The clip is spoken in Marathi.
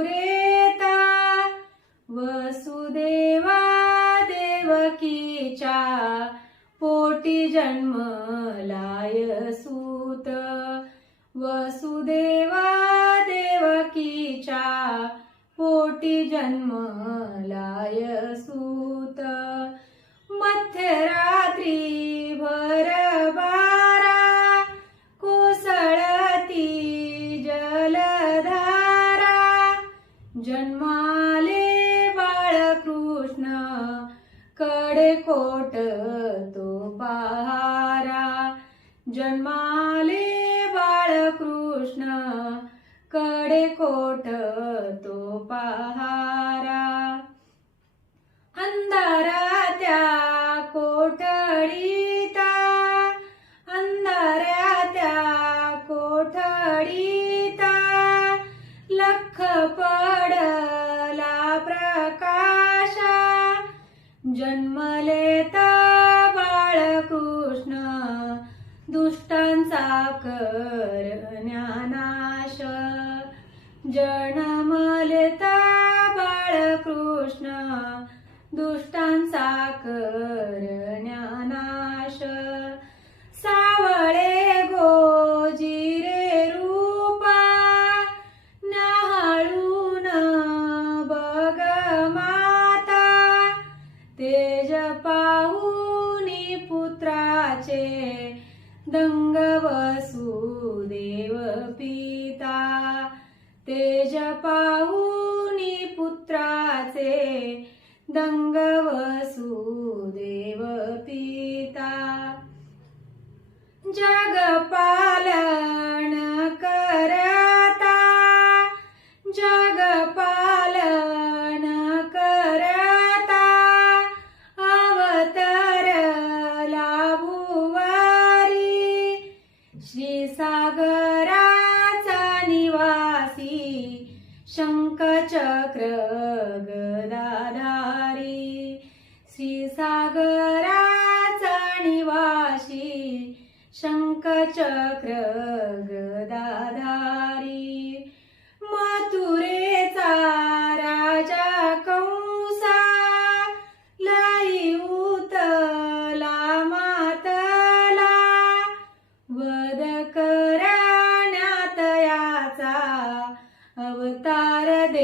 पुरेता वसुदेवा देवकीच्या पोटी जन्मलाय सूत वसुदेवा देवकीच्या पोटी जन्मलाय सूत मध्यरात्री भरबारा कोसळती जलधारा जन्माले बाळकृष्ण कडेकोट तो पहारा जन्माले बाळकृष्ण कडेकोट तो पहारा अंधारात्या कोठडीता अंधारात्या कोठडीता लख पडला प्रकाशा जन्मलेता बाळकृष्ण दुष्टांचा करण्यानाश जन्मलेता बाळकृष्ण दुष्टांचा करण्यानाश सावळे गोजिरे रूपा न्याहाळून बघ माता तेज पाहुनी पुत्राचे दंग वसुदेव पिता तेज पाहुनी पुत्राचे दंग वसुदेव पिता जग पालन करता जग पालन करता अवतरला भुवारी श्रीसागराचा निवासी शंखचक्र गदाधारी श्रीसागराचा निवासी शंखचक्र गदाधारी